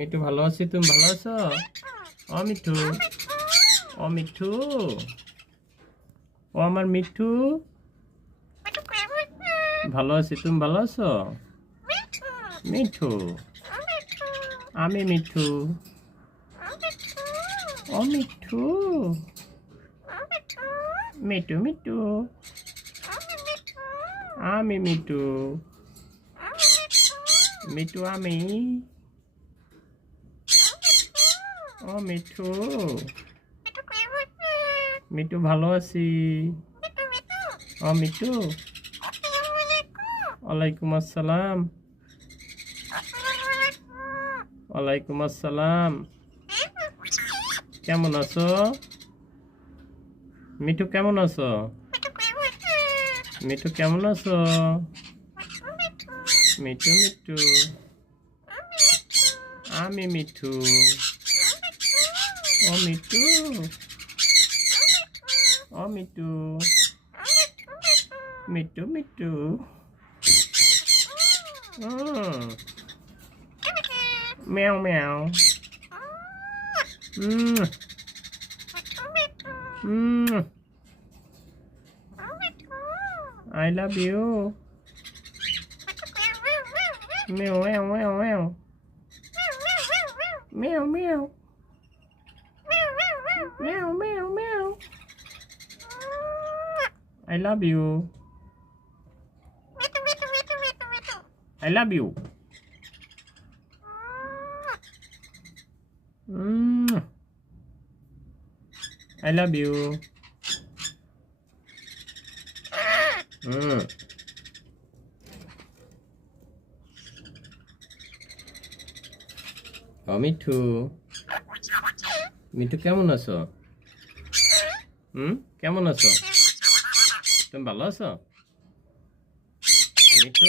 মিঠু ভালো আছি, তুমি ভালো আছো? ও মিঠু, ও মিঠু, ও আমার মিঠু। ভালো আছি, তুমি ভালো আছো? মিঠু, আমি মিঠু। ও মিঠু, মিঠু মিঠু, আমি মিঠু। মিঠু আমি। ও মিঠু, মিঠু ভালো আছি। ও মিঠু, ওয়ালাইকুম আসসালাম। ওয়ালাইকুম আসসালাম। কেমন আছো? মিঠু কেমন আছো? মিঠু কেমন আছো? মিঠু মিঠু, আমি মিঠু। ও মিঠু, ও মিঠু, মিঠু মিঠু। ম্যাও ম্যাও। I love you. Meow meow meow meow. Meow meow. Meow meow meow. I love you. I love you. I love you. ও মিঠু, মিঠু কেমন আছো? কেমন আছো? তুমি ভালো আছো মিঠু?